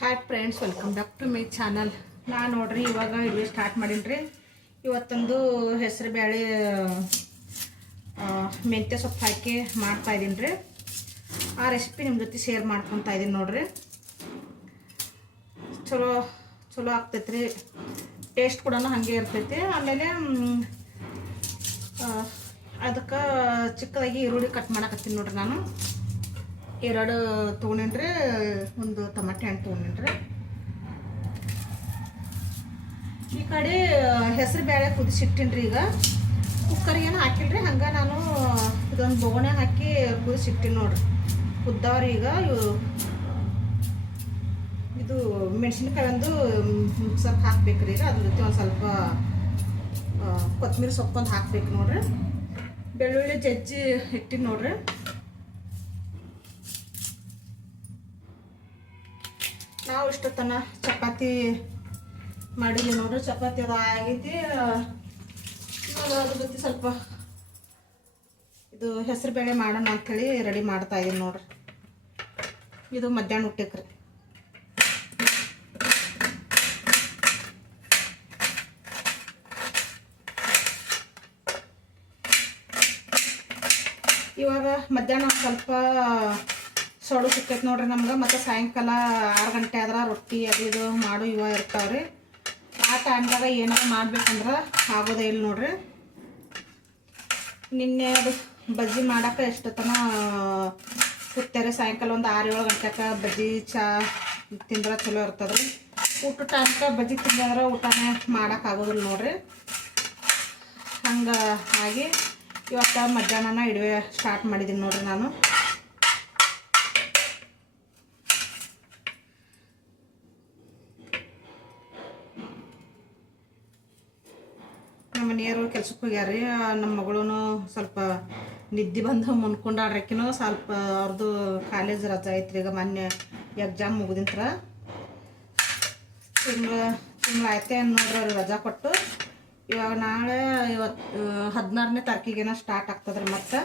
Hi friends, welcome back to my channel. ನಾನು ನೋಡ್ರಿ ಇವಾಗ ವಿಡಿಯೋ ಸ್ಟಾರ್ಟ್ ಮಾಡೀನಿ. ಇವತ್ತೊಂದು ಹೆಸರು ಬೇಳೆ ಮೆಂತ್ಯ ಸೊಪ್ಪು ಹಾಕಿ ಮಾಡ್ತಾಯಿದ್ದೀನಿ ರೀ. ಆ ರೆಸಿಪಿ ನಿಮ್ಮ ಜೊತೆ ಶೇರ್ ಮಾಡ್ಕೊತಾ ಇದ್ದೀನಿ ನೋಡ್ರಿ. ಚಲೋ ಚಲೋ ಆಗ್ತೈತೆ ರೀ, ಟೇಸ್ಟ್ ಕೂಡ ಹಾಗೆ ಇರ್ತೈತಿ. ಆಮೇಲೆ ಅದಕ್ಕೆ ಚಿಕ್ಕದಾಗಿ ಈರುಳ್ಳಿ ಕಟ್ ಮಾಡಕತ್ತೀನಿ ನೋಡ್ರಿ. ನಾನು 2 ತೊಗೊಂಡಿನ್ರಿ, ಒಂದು ಟೊಮೆಟೊ ಹಣ್ಣು ತೊಗೊಂಡಿನ್ರಿ. ಈ ಕಡೆ ಹೆಸರು ಬೇಳೆ ಕುದಿಸಿಟ್ಟಿನ್ರಿ. ಈಗ ಕುಕ್ಕರ್ಗೇನು ಹಾಕಿಲ್ರಿ, ಹಂಗೆ ನಾನು ಇದೊಂದು ಬೊಗಣೆ ಹಾಕಿ ಕುದಿಸಿಟ್ಟಿನಿ ನೋಡ್ರಿ. ಕುದ್ದಾವ್ರಿ. ಈಗ ಇದು ಮೆಣಸಿನ್ಕಾಯಿ ಒಂದು ಮಿಕ್ಸರ್ಗೆ ಹಾಕ್ಬೇಕ್ರಿ. ಈಗ ಅದ್ರ ಜೊತೆ ಒಂದು ಸ್ವಲ್ಪ ಕೊತ್ತಂಬರಿ ಸೊಪ್ಪೊಂದು ಹಾಕ್ಬೇಕು ನೋಡ್ರಿ. ಬೆಳ್ಳುಳ್ಳಿ ಜಜ್ಜಿ ಇಟ್ಟಿನಿ ನೋಡ್ರಿ. ನಾವು ಇಷ್ಟೊತ್ತನ ಚಪಾತಿ ಮಾಡಿದ್ವಿ ನೋಡ್ರಿ. ಚಪಾತಿ ಅದು ಆಗೈತಿ. ಇವಾಗ ಅದ್ರ ಜೊತೆ ಸ್ವಲ್ಪ ಇದು ಹೆಸರು ಬೇಳೆ ಮಾಡೋಣ ಅಂಥೇಳಿ ರೆಡಿ ಮಾಡ್ತಾ ಇದೀನಿ ನೋಡ್ರಿ. ಇದು ಮಧ್ಯಾಹ್ನ ಊಟಕ್ಕೆ ರೀ. ಇವಾಗ ಮಧ್ಯಾಹ್ನ ಸ್ವಲ್ಪ ಸೊಡು ಸಿಕ್ಕೈತೆ ನೋಡ್ರಿ ನಮ್ಗೆ. ಮತ್ತು ಸಾಯಂಕಾಲ 6 ಗಂಟೆ ಆದ್ರೆ ರೊಟ್ಟಿ ಅದು ಇದು ಮಾಡು ಇವ ಇರ್ತಾವ್ರಿ. ಆ ಟೈಮ್ದಾಗ ಏನಾದ್ರು ಮಾಡ್ಬೇಕಂದ್ರೆ ಆಗೋದೇ ಇಲ್ಲ ನೋಡ್ರಿ. ನಿನ್ನೆ ಅದು ಬಜ್ಜಿ ಮಾಡೋಕೆ ಎಷ್ಟೊತ್ತನ ಕೂತ್ತಾರೆ. ಸಾಯಂಕಾಲ ಒಂದು 6-7 ಗಂಟೆಗೆ ಬಜ್ಜಿ ಚಾ ತಿಂದ್ರೆ ಚಲೋ ಇರ್ತದ್ರಿ. ಊಟ ಟೈಮ್ಗೆ ಬಜ್ಜಿ ತಿಂದ್ರೆ ಊಟನೇ ಮಾಡೋಕ್ಕಾಗೋದಿಲ್ಲ ನೋಡ್ರಿ. ಹಂಗೆ ಆಗಿ ಇವತ್ತು ಮಧ್ಯಾಹ್ನ ಇಡುವೆ ಸ್ಟಾರ್ಟ್ ಮಾಡಿದ್ದೀನಿ ನೋಡ್ರಿ. ನಾನು ನಮ್ಮ ಮನೆಯವರು ಕೆಲ್ಸಕ್ಕೆ ಹೋಗ್ಯಾರ್ರಿ. ನಮ್ಮ ಮಗಳೂ ಸ್ವಲ್ಪ ನಿದ್ದೆ ಬಂದು ಮುನ್ಕೊಂಡಾಡ್ರಕ್ಕಿನೂ ಸ್ವಲ್ಪ ಅವ್ರದ್ದು ಕಾಲೇಜ್ ರಜೆ ಐತ್ರಿ. ಈಗ ಮೊನ್ನೆ ಎಕ್ಸಾಮ್ ಮುಗಿದಿಂತ್ರ ತಿಂಗಳು ಆಯ್ತೆ ನೋಡ್ರಿ ಅವ್ರಿಗೆ ರಜಾ ಕೊಟ್ಟು. ಇವಾಗ ನಾಳೆ 16ನೇ ತಾರೀಕಿಗೇನೋ ಸ್ಟಾರ್ಟ್ ಆಗ್ತದ್ರಿ. ಮತ್ತು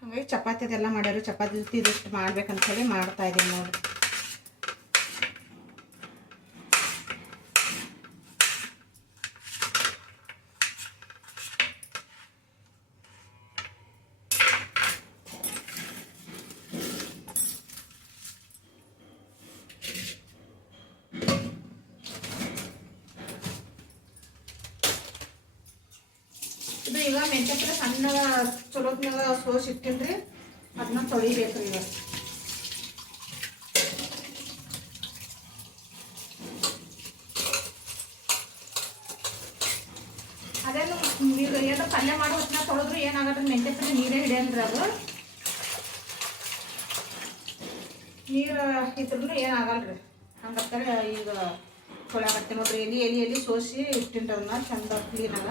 ಹಾಗಾಗಿ ಚಪಾತಿ ಅದೆಲ್ಲ ಮಾಡ್ಯಾರ. ಚಪಾತಿ ಜೊತೆ ಇದಷ್ಟು ಮಾಡ್ಬೇಕಂತೇಳಿ ಮಾಡ್ತಾ ಇದ್ದೀನಿ ನೋಡ್ರಿ. ಇದು ಈಗ ಮೆಂತ್ಯಪುರ ಸಣ್ಣ ಚಲೋತ್ನಾಗ ಸೋಸಿ ಇಟ್ಟಿನ್ರಿ. ಅದನ್ನ ತೊಳಿಬೇಕ್ರಿ. ಈಗ ಅದೇನು ಈಗ ಏನೋ ಪಲ್ಯ ಮಾಡೋ ಹೊತ್ತಿನಾಗ ತೊಳೆದ್ರು ಏನಾಗತ್ತೆ, ಮೆಂತ್ಯಪುರ ನೀರೇ ಹಿಡಿಯಲ್ರಿ. ಅದು ನೀರು ಇದ್ರೂ ಏನಾಗಲ್ರಿ. ಹಂಗತ್ತಾರೆ ಈಗ ತೊಳೆಯಾಗತ್ತೆ ನೋಡ್ರಿ. ಎಲಿ ಸೋಸಿ ಇಟ್ಟಿನ್ರಿ. ಅದನ್ನ ಚಂದ ಕ್ಲೀನಾಗ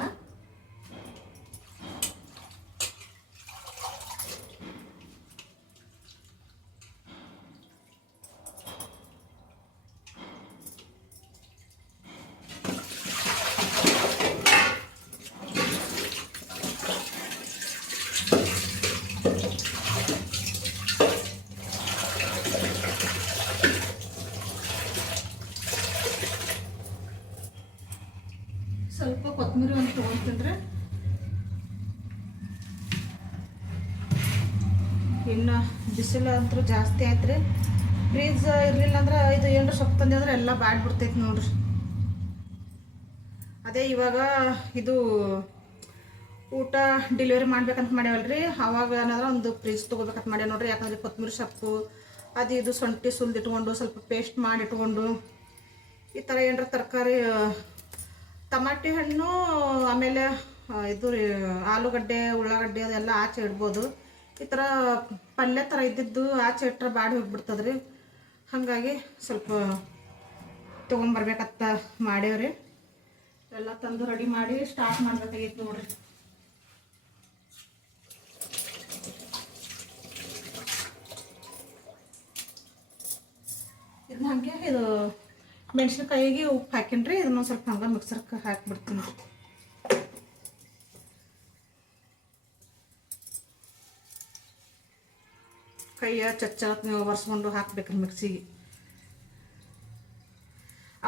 ಸ್ವಲ್ಪ ಕೊತ್ತಂಬರಿ ಒಂದು ತೊಗೊಳ್ತೀನಿ. ಇನ್ನು ಬಿಸಿಲು ಅಂತೂ ಜಾಸ್ತಿ ಆಯ್ತು. ಫ್ರೀಜ್ ಇರಲಿಲ್ಲ ಅಂದ್ರೆ ಇದು ಏನಾರು ಸೊಪ್ಪು ತಂದಿದ್ರೆ ಎಲ್ಲ ಬಾಡ್ಬಿಡ್ತೈತಿ ನೋಡ್ರಿ. ಅದೇ ಇವಾಗ ಇದು ಊಟ ಡೆಲಿವರಿ ಮಾಡ್ಬೇಕಂತ ಮಾಡ್ಯಾವಲ್ರಿ. ಅವಾಗ ಏನಾದ್ರೆ ಒಂದು ಫ್ರಿಜ್ ತೊಗೋಬೇಕಂತ ಮಾಡ್ಯಾವ ನೋಡ್ರಿ. ಯಾಕಂದ್ರೆ ಕೊತ್ತಂಬರಿ ಸೊಪ್ಪು ಅದು ಇದು ಶುಂಠಿ ಸುಲಿದಿಟ್ಕೊಂಡು ಸ್ವಲ್ಪ ಪೇಸ್ಟ್ ಮಾಡಿ ಇಟ್ಕೊಂಡು ಈ ಥರ ಏನಾರ ತರಕಾರಿ, ಟಮಾಟಿ ಹಣ್ಣು, ಆಮೇಲೆ ಇದು ರೀ ಆಲೂಗಡ್ಡೆ, ಉಳ್ಳಾಗಡ್ಡೆ ಅದೆಲ್ಲ ಆಚೆ ಇಡ್ಬೋದು. ಈ ಥರ ಪಲ್ಯ ಥರ ಇದ್ದಿದ್ದು ಆಚೆ ಇಟ್ಟರೆ ಬಾಡಿ ಹೋಗಿಬಿಡ್ತದ್ರಿ. ಹಾಗಾಗಿ ಸ್ವಲ್ಪ ತೊಗೊಂಬರ್ಬೇಕಂತ ಮಾಡೇವ್ರಿ. ಎಲ್ಲ ತಂದು ರೆಡಿ ಮಾಡಿ ಸ್ಟಾರ್ಟ್ ಮಾಡ್ಬೇಕಾಗಿತ್ತು ನೋಡ್ರಿ. ಇದನ್ನ ಹಾಗೆ ಇದು ಮೆಣಸಿನ್ಕಾಯಿಗೆ ಉಪ್ಪು ಹಾಕಿನ್ರಿ. ಇದನ್ನು ಸ್ವಲ್ಪ ಹಂಗೆ ಮಿಕ್ಸರ್ಗೆ ಹಾಕಿಬಿಡ್ತೀನಿ. ಕೈಯ ಚಚ್ಚ ಒರೆಸ್ಕೊಂಡು ಹಾಕ್ಬೇಕ್ರಿ ಮಿಕ್ಸಿಗೆ.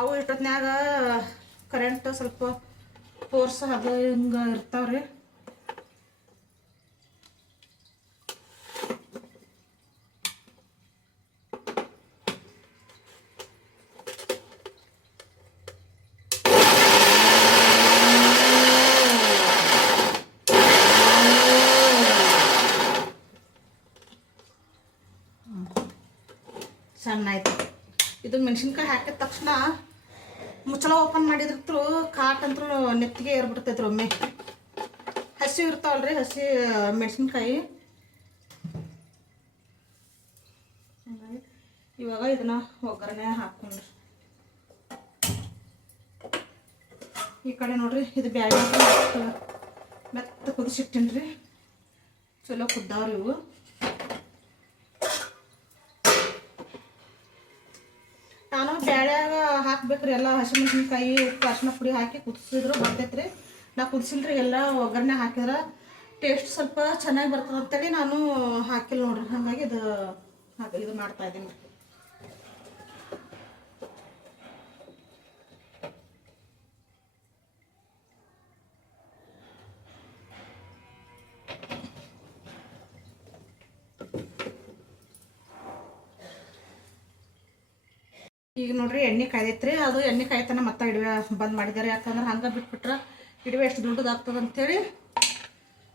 ಅವು ಇಷ್ಟೊತ್ನ್ಯಾಗ ಕರೆಂಟ್ ಸ್ವಲ್ಪ ಫೋರ್ಸ್ ಅದು ಹಿಂಗೆ ಇರ್ತಾವ್ರಿ. ಸಣ್ಣ ಆಯ್ತು. ಇದು ಮೆಣಸಿನ್ಕಾಯಿ ಹಾಕಿದ ತಕ್ಷಣ ಮುಚ್ಚಳ ಓಪನ್ ಮಾಡಿದ್ರೂ ಕಾಟ್ ಅಂತೂ ನೆತ್ತಿಗೆ ಏರ್ಬಿಡ್ತೈತ್ರಿ. ಒಮ್ಮೆ ಹಸಿ ಇರ್ತಾವಲ್ರಿ ಹಸಿ ಮೆಣಸಿನ್ಕಾಯಿ. ಇವಾಗ ಇದನ್ನ ಒಗ್ಗರಣೆ ಹಾಕೊಂಡ್ರಿ. ಈ ಕಡೆ ನೋಡ್ರಿ ಇದು ಬ್ಯಾಳಿ ಮೆತ್ತ ಕುದಿಸಿಟ್ಟಿನ್ರಿ. ಚಲೋ ಕುದ್ದಾವ್ರಿ ಇವು. ನಾನು ಬ್ಯಾಳ್ಯಾಗ ಹಾಕ್ಬೇಕ್ರಿ ಎಲ್ಲ ಹಸಿಮೆಣಸಿನ್ಕಾಯಿ ಉಪ್ಪು ಅರಿಶಿನ ಪುಡಿ ಹಾಕಿ ಕುದಿಸಿದ್ರು ಬರ್ತೈತ್ರಿ. ನಾ ಕುದಿಸಿಲ್ರಿ, ಎಲ್ಲ ಒಗ್ಗರಣೆ ಹಾಕಿದ್ರೆ ಟೇಸ್ಟ್ ಸ್ವಲ್ಪ ಚೆನ್ನಾಗಿ ಬರ್ತದೆ ಅಂತೇಳಿ ನಾನು ಹಾಕಿಲ್ಲ ನೋಡ್ರಿ. ಹಾಗಾಗಿ ಇದು ಮಾಡ್ತಾ ಇದ್ದೀನಿ ರೀ. ಈಗ ನೋಡ್ರಿ ಎಣ್ಣೆ ಕಾಯ್ದೈತ್ರಿ. ಅದು ಎಣ್ಣೆ ಕಾಯ್ತಾನೆ ಮತ್ತೆ ಇಡುವೆ ಬಂದ್ ಮಾಡಿದ್ದಾರೆ. ಯಾಕಂದ್ರೆ ಹಂಗೆ ಬಿಟ್ಬಿಟ್ರೆ ಇಡುವೆ ಎಷ್ಟು ದೊಡ್ಡದಾಗ್ತದೆ ಅಂತೇಳಿ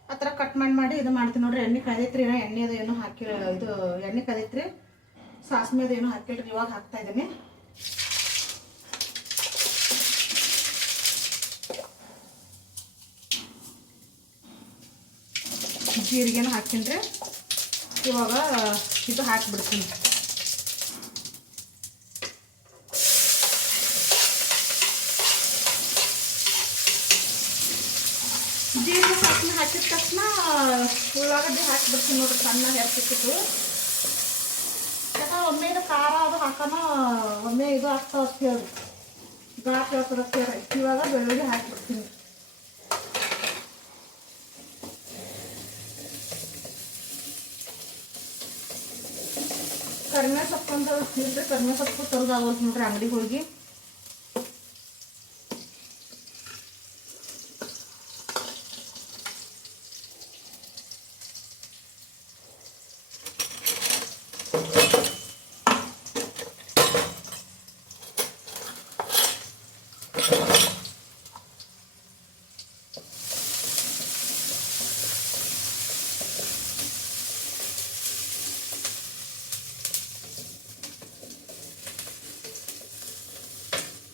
ಆ ಥರ ಕಟ್ ಮಾಡಿ ಇದು ಮಾಡ್ತೀನಿ ನೋಡ್ರಿ. ಎಣ್ಣೆ ಕಾಯ್ದೈತ್ರಿ. ಎಣ್ಣೆ ಅದು ಏನೋ ಹಾಕಿ ಇದು ಎಣ್ಣೆ ಕಾಯ್ದೈತ್ರಿ. ಸಾಸ್ಮೆ ಅದು ಏನೋ ಹಾಕಿಲ್ರಿ. ಇವಾಗ ಹಾಕ್ತಾ ಇದ್ದೀನಿ. ಜೀರಿಗೆನೂ ಹಾಕ್ತೀನಿ. ಇವಾಗ ಇದು ಹಾಕಿಬಿಡ್ತೀನಿ. ಜೀರಿಗೆ ಸಾಸಿವೆ ಹಾಕಿದ ತಕ್ಷಣ ಉಳ್ಳಾಗಡ್ಡಿ ಹಾಕಿಬಿಡ್ತೀನಿ ನೋಡ್ರಿ. ಸಣ್ಣ ಹೆರ್ಸಿಟ್ಟು ಯಾಕಂದ್ರೆ ಒಮ್ಮೆ ಇದು ಖಾರ ಅದು ಹಾಕೋಣ ಒಮ್ಮೆ ಇದು ಆಗ್ತಾವ ಕೇಳಿ ಗಾಟ್ ಹೇಳ್ತದ ಕೇಳಿ. ಇವಾಗ ಬೆಳ್ಳುಳ್ಳಿ ಹಾಕಿಬಿಡ್ತೀನಿ. ಕರಿಮೆ ಸೊಪ್ಪು ಅಂತ ಇದ್ರೆ ಕರಿಮೆ ಸೊಪ್ಪು ತರೋದಾಗೋದು ನೋಡ್ರಿ ಅಂಗಡಿಗೆ ಹೋಗಿ.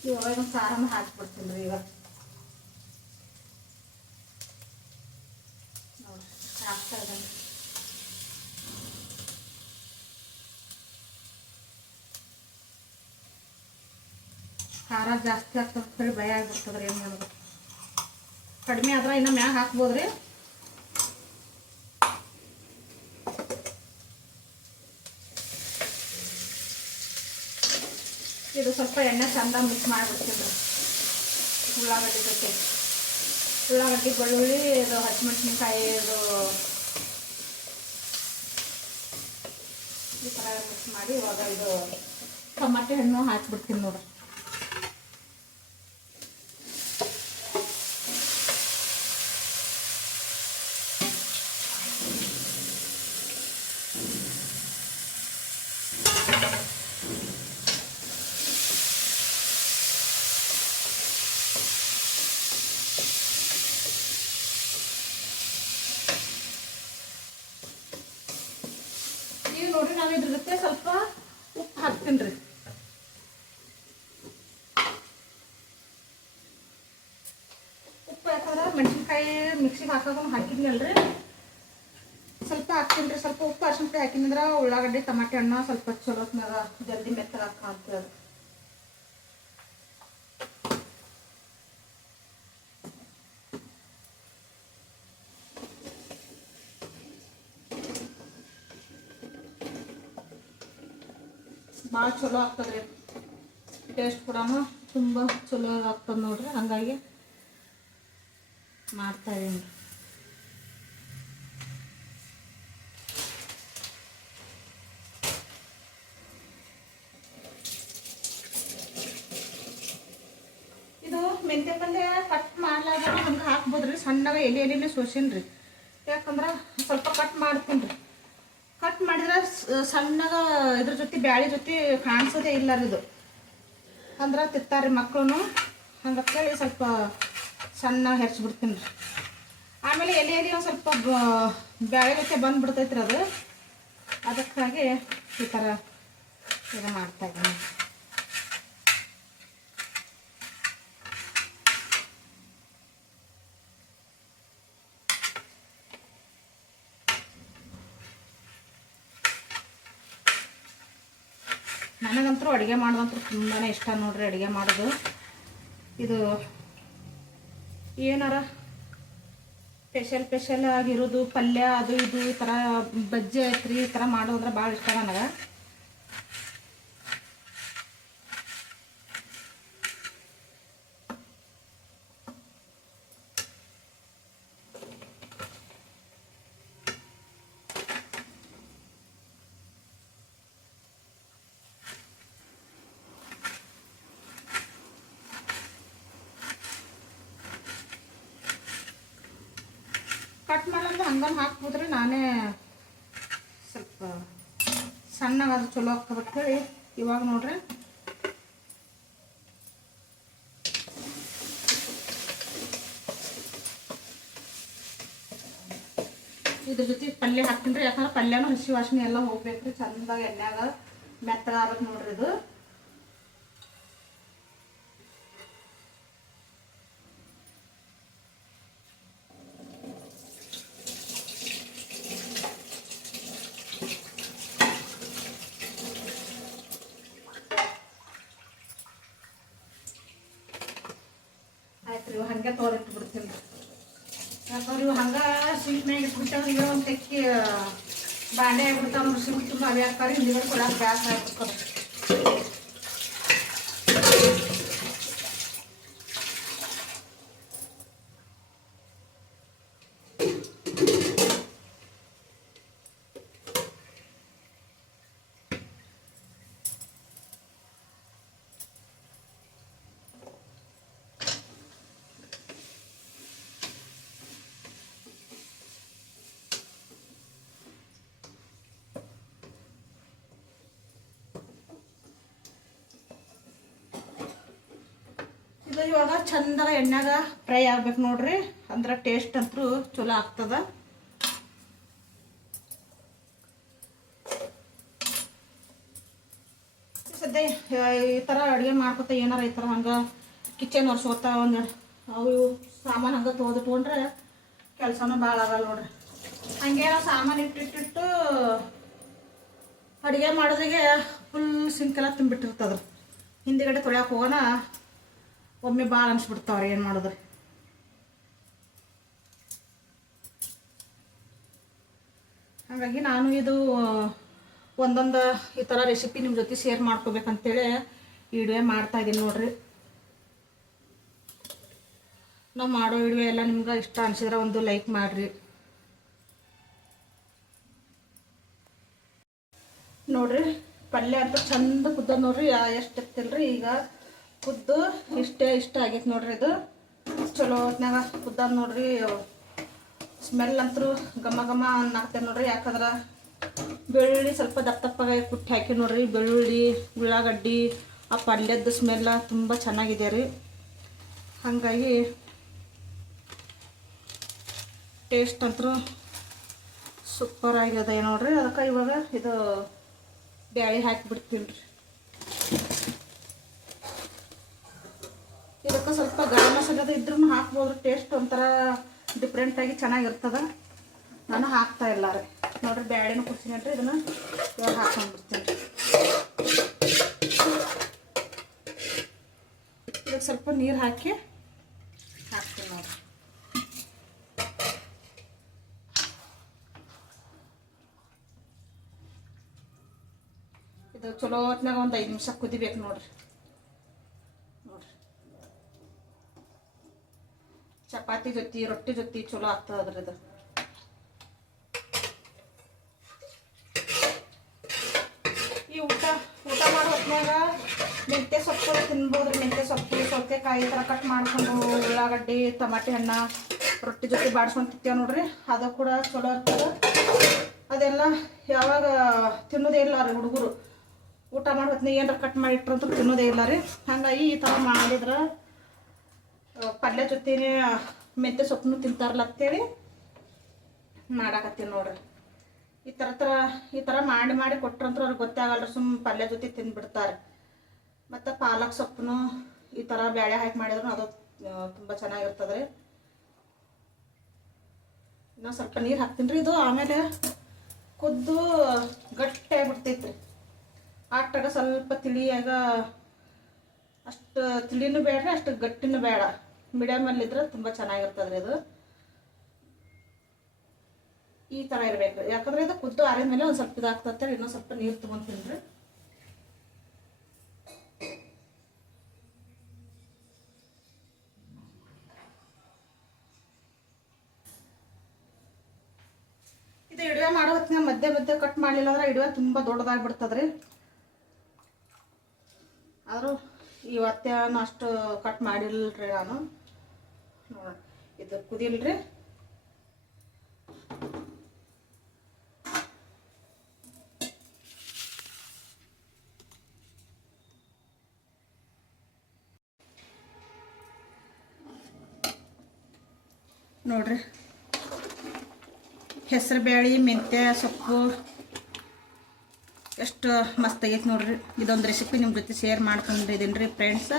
ಇವಾಗ ಒಂದು ಖಾರನ ಹಾಕಿಬಿಡ್ತೀನಿ ರೀ. ಈಗ ನೋಡಿರಿ ಹಾಕ್ತಾ ಇದ್ದಾನೆ. ಖಾರ ಜಾಸ್ತಿ ಆಗ್ತದೆ ಹೇಳಿ ಭಯ ಆಗ್ಬಿಡ್ತದೆ ರೀ. ಏನು ಮಾಡೋದು, ಕಡಿಮೆ ಆದ್ರೆ ಇನ್ನು ಮ್ಯಾಗ ಹಾಕ್ಬೋದ್ರಿ. ಇದು ಸ್ವಲ್ಪ ಎಣ್ಣೆ ಚಂದ ಮಿಕ್ಸ್ ಮಾಡಿಬಿಡ್ತೀನಿ ರೀ. ಉಳ್ಳಾಗಡ್ಡಿ ಜೊತೆ ಉಳ್ಳಾಗಡ್ಡಿ ಬೆಳ್ಳುಳ್ಳಿ ಇದು ಹಸಿಮೆಣಸಿನ್ಕಾಯಿ ಇದು ಈ ಥರ ಮಿಕ್ಸ್ ಮಾಡಿ ಇವಾಗ ಇದು ಟೊಮಾಟೆ ಹಣ್ಣು ಹಾಕಿಬಿಡ್ತೀನಿ ನೋಡ್ರಿ. ನೋಡ್ರಿ ನಾನು ಇದ್ರ ಜೊತೆ ಸ್ವಲ್ಪ ಉಪ್ಪು ಹಾಕ್ತೀನಿ ರೀ. ಉಪ್ಪು ಯಾಕಂದ್ರೆ ಮೆಣಸಿನ್ಕಾಯಿ ಮಿಕ್ಸಿಗೆ ಹಾಕಿದ್ನಲ್ರಿ ಸ್ವಲ್ಪ ಹಾಕ್ತೀನಿ ರೀ. ಸ್ವಲ್ಪ ಉಪ್ಪು ಅರಿಶಿನ ಪುಡಿ ಹಾಕಿದ್ರೆ ಉಳ್ಳಾಗಡ್ಡಿ ಟಮಾಟೆ ಹಣ್ಣು ಸ್ವಲ್ಪ ಚಲೋ ಜಲ್ದಿ ಮೆತ್ತಗೆ ಹಾಕ್ತದೆ. ಭಾಳ ಚಲೋ ಆಗ್ತದೆ ರೀ. ಟೇಸ್ಟ್ ಕೂಡ ತುಂಬ ಚಲೋ ಆಗ್ತದೆ ನೋಡ್ರಿ. ಹಾಗಾಗಿ ಮಾಡ್ತಾಯಿದ್ದೀನಿ. ಕಟ್ ಮಾಡ್ಲಾರ್ದ ಹಂಗೆ ಹಾಕ್ಬೋದ್ರಿ. ಸಣ್ಣಗೆ ಎಲೆನೇ ಸೋಸಿನ್ರಿ. ಯಾಕಂದ್ರೆ ಸ್ವಲ್ಪ ಕಟ್ ಮಾಡ್ತೀನಿ ರೀ. ಕಟ್ ಮಾಡಿದ್ರೆ ಸಣ್ಣಗೆ ಇದ್ರ ಜೊತೆ ಬ್ಯಾಳಿ ಜೊತೆ ಕಾಣಿಸೋದೇ ಇಲ್ಲ ರೀ. ಇದು ಅಂದ್ರೆ ತಿಂತಾರೆ ಮಕ್ಕಳು. ಹಂಗತ್ತೇಳಿ ಸ್ವಲ್ಪ ಸಣ್ಣ ಹೆರ್ಚ್ಬಿಡ್ತೀನಿ ರೀ. ಆಮೇಲೆ ಎಲೆ ಒಂದು ಸ್ವಲ್ಪ ಬ್ಯಾಳೆ ಜೊತೆ ಬಂದುಬಿಡ್ತೈತ್ರಿ ಅದು. ಅದಕ್ಕಾಗಿ ಈ ಥರ ಇದು ಮಾಡ್ತಾಯಿದ್ದೀನಿ. ನನಗಂತೂ ಅಡುಗೆ ಮಾಡೋದಂತೂ ತುಂಬಾ ಇಷ್ಟ ನೋಡ್ರಿ. ಅಡುಗೆ ಮಾಡೋದು ಇದು ಏನಾರ ಸ್ಪೆಷಲ್ ಆಗಿರೋದು ಪಲ್ಯ ಅದು ಇದು ಈ ಥರ ಬಜ್ಜಿ ಐತ್ರಿ, ಈ ಥರ ಮಾಡೋದ್ರೆ ಭಾಳ ಇಷ್ಟ ನನಗೆ. ಕಟ್ ಮಾಡಂದ್ರೆ ಹಂಗನ್ನು ಹಾಕ್ಬೋದ್ರಿ. ನಾನೇ ಸ್ವಲ್ಪ ಸಣ್ಣಗಾದ್ರೆ ಚಲೋ ಆಗ್ತಬೇಕಂತೇಳಿ ಇವಾಗ ನೋಡ್ರಿ ಇದ್ರ ಜೊತೆ ಪಲ್ಯ ಹಾಕ್ತೀನಿ ರೀ. ಯಾಕಂದ್ರೆ ಪಲ್ಯನೂ ಹಸಿ ವಾಸನೆ ಎಲ್ಲ ಹೋಗ್ಬೇಕ್ರಿ. ಚಂದಾಗ ಎಣ್ಣೆಗ ಮೆತ್ತಗಾಗಬೇಕು ನೋಡ್ರಿ ಇದು. ಆಯ್ತು ರೀ, ಹಂಗೆ ತೋರಿಟ್ಬಿಡ್ತೀನಿ. ಯಾಕಂದ್ರೆ ಇವು ಹಂಗೆ ಸಿಂಕ್ನಾಗ ಇಟ್ಬಿಟ್ಟಾಗ ಈಗ ಒಂದು ತೆಕ್ಕಿ ಬಾಂಡೆ ಆಗ್ಬಿಡ್ತಾವ ನೋಡ್ರಿ. ಸಿಂಕ್ ತುಂಬ ಅವೇ ಹಾಕ್ತಾರೆ. ಹಿಂದಿಗೆ ಕೊಡಕ್ಕೆ ಬ್ಯಾಸ್ ಆಗ್ಬಿಡ್ತಾರೆ. ಇದು ಇವಾಗ ಚಂದಾಗ ಎಣ್ಣೆಗ ಫ್ರೈ ಆಗ್ಬೇಕು ನೋಡ್ರಿ. ಅಂದ್ರೆ ಟೇಸ್ಟ್ ಅಂತೂ ಚಲೋ ಆಗ್ತದ. ಸದ್ಯ ಈ ಥರ ಅಡುಗೆ ಮಾಡ್ಕೊತ ಏನಾರ ಈ ಥರ ಹಂಗೆ ಕಿಚನ್ ಒರೆಸ್ಕೊತ ಒಂದು ಅವು ಇವು ಸಾಮಾನು ಹಂಗೆ ತೊಗೊಂಡ್ರೆ ಕೆಲಸನೂ ಭಾಳ ಆಗಲ್ಲ ನೋಡ್ರಿ. ಹಂಗೆ ನಾವು ಸಾಮಾನು ಇಟ್ಟಿಟ್ಟು ಅಡುಗೆ ಮಾಡೋದಿಗೆ ಫುಲ್ ಸಿಂಕೆಲ್ಲ ತುಂಬಿಟ್ಟಿರ್ತದ್ರಿ. ಹಿಂದಿಗಡೆ ತೊಳ್ಯಾಕೆ ಹೋಗೋಣ ಒಮ್ಮೆ ಭಾಳ ಅನ್ಸ್ಬಿಡ್ತಾವ್ರಿ. ಏನು ಮಾಡಿದ್ರಿ ಹಾಗಾಗಿ ನಾನು ಇದು ಒಂದೊಂದು ಈ ಥರ ರೆಸಿಪಿ ನಿಮ್ಮ ಜೊತೆ ಶೇರ್ ಮಾಡ್ಕೋಬೇಕಂತೇಳಿ ವಿಡಿಯೋ ಮಾಡ್ತಾಯಿದ್ದೀನಿ ನೋಡ್ರಿ. ನಾವು ಮಾಡೋ ವಿಡಿಯೋ ಎಲ್ಲ ನಿಮ್ಗೆ ಇಷ್ಟ ಅನಿಸಿದ್ರೆ ಒಂದು ಲೈಕ್ ಮಾಡಿರಿ ನೋಡ್ರಿ. ಪಲ್ಯ ಅಂತ ಚಂದ ಕುದ್ದದ ನೋಡ್ರಿ. ಎಷ್ಟು ಎತ್ತಿಲ್ರಿ ಈಗ ಕುದ್ದು ಇಷ್ಟ ಆಗೈತೆ ನೋಡ್ರಿ. ಇದು ಚಲೋ ಹೊತ್ನಾಗ ಕುದ್ದದ ನೋಡ್ರಿ. ಸ್ಮೆಲ್ ಅಂತೂ ಘಮ ಘಮ ಅನ್ನಾಗ್ತದೆ ನೋಡ್ರಿ. ಯಾಕಂದ್ರೆ ಬೆಳ್ಳುಳ್ಳಿ ಸ್ವಲ್ಪ ದಪ್ಪಗೆ ಕುಟ್ಟಿ ಹಾಕಿ ನೋಡ್ರಿ. ಬೆಳ್ಳುಳ್ಳಿ ಉಳ್ಳಾಗಡ್ಡಿ ಆ ಪಲ್ಯದ ಸ್ಮೆಲ್ಲ ತುಂಬ ಚೆನ್ನಾಗಿದೆ ರೀ. ಹಾಗಾಗಿ ಟೇಸ್ಟ್ ಅಂತೂ ಸೂಪರ್ ಆಗಿದೆ ನೋಡ್ರಿ. ಅದಕ್ಕೆ ಇವಾಗ ಇದು ಬ್ಯಾಳಿ ಹಾಕಿಬಿಡ್ತೀನಿ ರೀ. ಇದಕ್ಕೆ ಸ್ವಲ್ಪ ಗರಂ ಮಸಾಲದ ಇದ್ರೂ ಹಾಕ್ಬೋದು. ಟೇಸ್ಟ್ ಒಂಥರ ಡಿಫ್ರೆಂಟಾಗಿ ಚೆನ್ನಾಗಿರ್ತದೆ. ನಾನು ಹಾಕ್ತಾ ಇಲ್ಲ ರೀ ನೋಡ್ರಿ. ಬ್ಯಾಳಿನೂ ಕುದಿಸಿನಿ ರೀ. ಇದನ್ನು ಇವಾಗ ಹಾಕೊಂಡ್ಬಿಡ್ತೀನಿ ರೀ. ಇದಕ್ಕೆ ಸ್ವಲ್ಪ ನೀರು ಹಾಕಿ ಹಾಕ್ತೀನಿ ನೋಡ್ರಿ. ಇದು ಚಲೋ ಹೊತ್ನಾಗ ಒಂದು 5 ನಿಮಿಷ ಕುದಿಬೇಕು ನೋಡ್ರಿ. ಚಪಾತಿ ಜೊತೆ ರೊಟ್ಟಿ ಜೊತೆ ಚಲೋ ಆಗ್ತದ್ರಿ ಇದು. ಈ ಊಟ ಮಾಡೋ ಹೊತ್ನಾಗ ಮೆಂತ್ಯ ಸೊಪ್ಪು ತಿನ್ಬೋದು. ಮೆಂತ್ಯ ಸೊಪ್ಪು, ಸೌತೆಕಾಯಿ ಈ ಥರ ಕಟ್ ಮಾಡ್ಕೊಂಡು ಉಳ್ಳಾಗಡ್ಡಿ, ಟಮಾಟೆ ಹಣ್ಣು ರೊಟ್ಟಿ ಜೊತೆ ಬಾಡ್ಸ್ಕೊಂಡು ತಿಂತೇವೆ ನೋಡ್ರಿ. ಅದು ಕೂಡ ಚಲೋ ಇರ್ತದೆ. ಅದೆಲ್ಲ ಯಾವಾಗ ತಿನ್ನೋದೇ ಇಲ್ಲ ರೀ ಹುಡುಗರು. ಊಟ ಮಾಡಿ ಹೊತ್ತಿನಾಗ ಏನಾರ ಕಟ್ ಮಾಡಿ ಇಟ್ರಂತೂ ತಿನ್ನೋದೇ ಇಲ್ಲ ರೀ. ಹಾಗಾಗಿ ಈ ಥರ ಮಾಡಿದ್ರೆ ಪಲ್ಯ ಜೊತೆನೇ ಮೆಂತ್ಯ ಸೊಪ್ಪನ್ನು ತಿಂತಾರಲ್ಲ ಅಂತೇಳಿ ಮಾಡಾಕತ್ತೀನಿ ನೋಡ್ರಿ. ಈ ಥರ ಮಾಡಿ ಕೊಟ್ರಂತೂ ಅವ್ರಿಗೆ ಗೊತ್ತಾಗಲ್ಲ, ಸುಮ್ಮ ಪಲ್ಯ ಜೊತೆ ತಿಂದ್ಬಿಡ್ತಾರೆ. ಮತ್ತು ಪಾಲಕ್ ಸೊಪ್ಪನ್ನು ಈ ಥರ ಬೇಳೆ ಹಾಕಿ ಮಾಡಿದ್ರು ಅದು ತುಂಬ ಚೆನ್ನಾಗಿರ್ತದೆ ರೀ. ಇನ್ನೊಂದು ಸ್ವಲ್ಪ ನೀರು ಹಾಕ್ತೀನಿ ರೀ. ಇದು ಆಮೇಲೆ ಕುದ್ದು ಗಟ್ಟಿ ಆಗಿಬಿಡ್ತೈತ್ರಿ. ಆಟಾಗ ಸ್ವಲ್ಪ ತಿಳಿಯಾಗ ಅಷ್ಟು ತಿಳಿನೂ ಬೇಡ ರೀ, ಅಷ್ಟು ಗಟ್ಟಿನೂ ಬೇಡ, ಮೀಡಿಯಮಲ್ಲಿದ್ರೆ ತುಂಬ ಚೆನ್ನಾಗಿರ್ತದೆ ರೀ. ಇದು ಈ ಥರ ಇರಬೇಕು. ಯಾಕಂದರೆ ಇದು ಕುದ್ದು ಆರಿದ ಮೇಲೆ ಒಂದು ಸ್ವಲ್ಪ ಇದಾಗ್ತದೆ. ಇನ್ನೊಂದು ಸ್ವಲ್ಪ ನೀರು ತೊಗೊತೀನಿ ರೀ. ಇದು ಇಡುವೆ ಮಾಡೋ ಹೊತ್ತಿನ ಮಧ್ಯೆ ಕಟ್ ಮಾಡಲಿಲ್ಲ ಅಂದ್ರೆ ಇಡುವೆ ತುಂಬ ದೊಡ್ಡದಾಗಿಬಿಡ್ತದೆ ರೀ. ಆದರೂ ಇವತ್ತೇನು ಅಷ್ಟು ಕಟ್ ಮಾಡಿಲ್ರಿ ನಾನು. ನೋಡಿ ಇದು ಕುದಿಲ್ರಿ. ನೋಡ್ರಿ ಹೆಸರು ಬೇಳೆ ಮೆಂತ್ಯ ಸೊಪ್ಪು ಎಷ್ಟು ಮಸ್ತ್ ಆಗೈತೆ ನೋಡ್ರಿ. ಇದೊಂದು ರೆಸಿಪಿ ನಿಮ್ಮ ಜೊತೆ ಶೇರ್ ಮಾಡ್ಕೊಂಡಿದ್ದೀನಿ ರೀ ಫ್ರೆಂಡ್ಸ.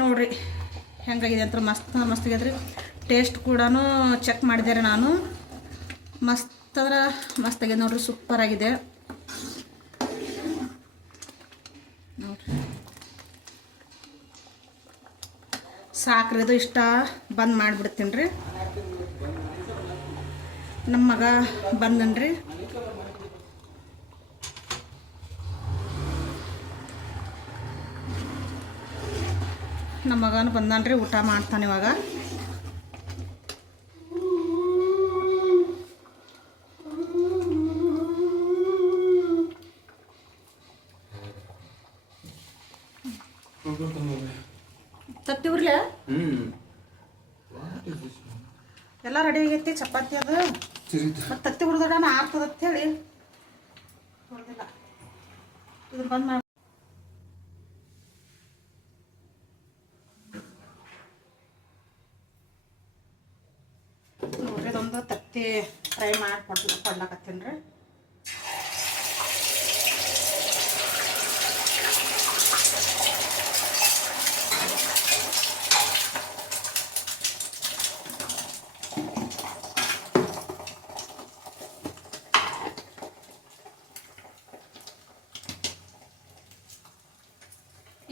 ನೋಡ್ರಿ ಹೆಂಗಾಗಿದೆ ಅಂತ ಮಸ್ತ್ ಆಗೈತೆ ರೀ. ಟೇಸ್ಟ್ ಕೂಡ ಚೆಕ್ ಮಾಡಿದೆ ರೀ ನಾನು. ಮಸ್ತ್ ಅಂದ್ರೆ ಮಸ್ತ್ ಆಗಿದೆ ನೋಡ್ರಿ, ಸೂಪರ್ ಆಗಿದೆ ನೋಡ್ರಿ. ಸಾಕ್ರಿ, ಇದು ಇಷ್ಟ ಬಂದ್ ಮಾಡಿಬಿಡ್ತೀನಿ ರೀ. ನಮ್ಮ ಮಗ ಬಂದನ್ರಿ. ನಮ್ಮ ಮಗನು ಬಂದನ್ರಿ, ಊಟ ಮಾಡ್ತಾನೆ ಇವಾಗ. ತತ್ತಿ ಉರ್ಲ ಎಲ್ಲ ರೆಡಿ ಆಗೈತಿ. ಚಪಾತಿ ಅದು ಮತ್ತು ತತ್ತಿ ಹುರಿದಾಗ ಆರ್ತದ ಅಂತ ಹೇಳಿ ಹುರಿದಿಲ್ಲ. ಇದನ್ನ ಬಂದ್ ಮಾಡಿ ನೋಡ್ರಿ. ಇದೊಂದು ತತ್ತಿ ಫ್ರೈ ಮಾಡಿ ಕೊಡ್ಲಾಕತ್ತೀನಿ ರೀ.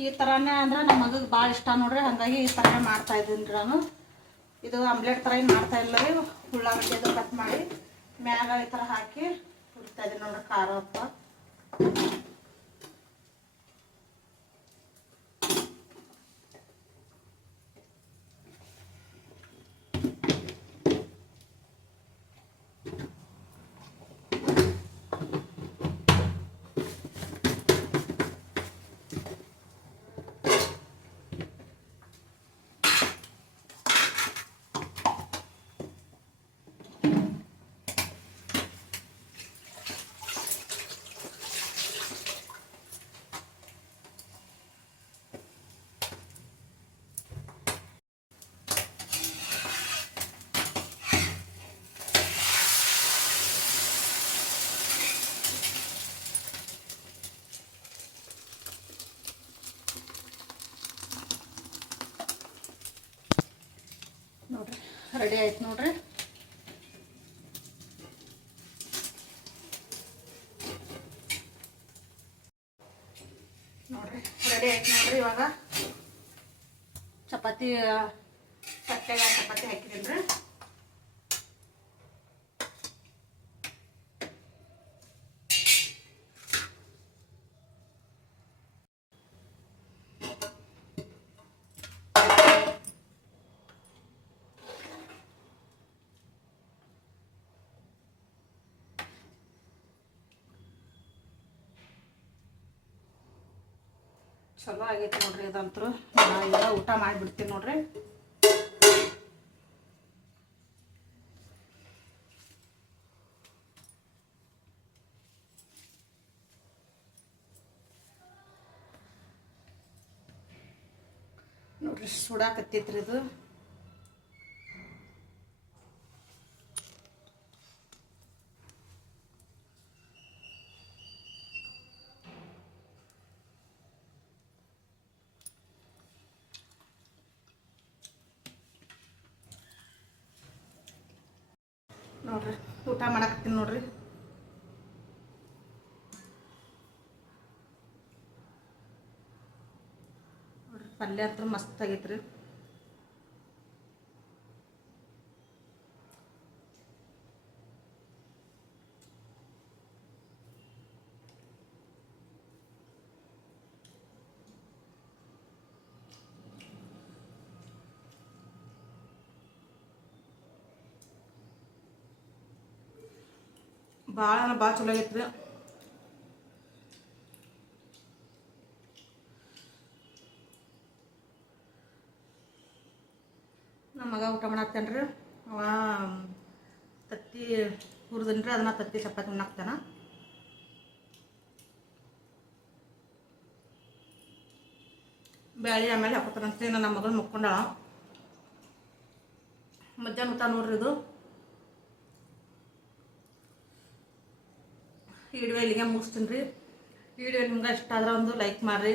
ಈ ಥರನೇ ಅಂದ್ರೆ ನಮ್ಮ ಮಗಗೆ ಭಾಳ ಇಷ್ಟ ನೋಡ್ರಿ. ಹಾಗಾಗಿ ಈ ಥರನೇ ಮಾಡ್ತಾ ಇದ್ದೀನಿ ರೀ ನಾನು. ಇದು ಆಮ್ಲೆಟ್ ಥರ ಏನು ಮಾಡ್ತಾ ಇಲ್ಲ ರೀ. ಉಳ್ಳಾಗಡ್ಡಿ ಅದು ಕಟ್ ಮಾಡಿ ಮ್ಯಾಗ ಈ ಥರ ಹಾಕಿ ಹುರಿತಾ ಇದ್ದೀನಿ ನೋಡ್ರಿ. ಖಾರ ಉಪ್ಪ ನೋಡ್ರಿ. ರೆಡಿ ಆಯ್ತು ನೋಡ್ರಿ. ರೆಡಿ ಆಯ್ತು ನೋಡ್ರಿ. ಇವಾಗ ಚಪಾತಿ ತಟ್ಟೆಗೆ ಚಪಾತಿ ಹಾಕಿದ್ದೀನಿ ರೀ. ಚಲೋ ಆಗೈತೆ ನೋಡ್ರಿ ಇದಂತೂ. ಈಗ ಊಟ ಮಾಡಿಬಿಡ್ತೀನಿ ನೋಡ್ರಿ. ನೋಡ್ರಿ ಸುಡಾಕತ್ತೈತ್ರಿ ಇದು. ನೋಡ್ರಿ ಊಟ ಮಾಡಾಕತ್ತೀನಿ ನೋಡ್ರಿ. ನೋಡ್ರಿ ಪಲ್ಯ ಅಂತೂ ಮಸ್ತ್ ಆಗೈತ್ರಿ. ಭಾಳ ಚಲೋ ಆಗೈತ್ರಿ. ನಮ್ಮ ಮಗ ಊಟ ಮಾಡಾಕ್ತೇನ್ರಿ. ಅವ ತತ್ತಿ ಹುರಿದನ್ರಿ, ಅದನ್ನ ತತ್ತಿ ಚಪಾತಿ ಉಣ್ಣಾಕ್ತಾನ. ಬ್ಯಾಳಿ ಆಮೇಲೆ ಹಾಕೋತಾನಂತೆ. ನಮ್ಮ ಮಗಳು ಮುಕ್ಕೊಂಡಾಳ. ಮಧ್ಯಾಹ್ನ ಊಟ ನೋಡ್ರಿ ಇದು. ಈ ವಿಡಿಯೋ ಇಲ್ಲಿಗೆ ಮುಗಿಸ್ತೀನಿ ರೀ. ಈ ವಿಡಿಯೋ ನಿಮ್ಗೆ ಇಷ್ಟ ಆದ್ರೆ ಒಂದು ಲೈಕ್ ಮಾಡಿರಿ.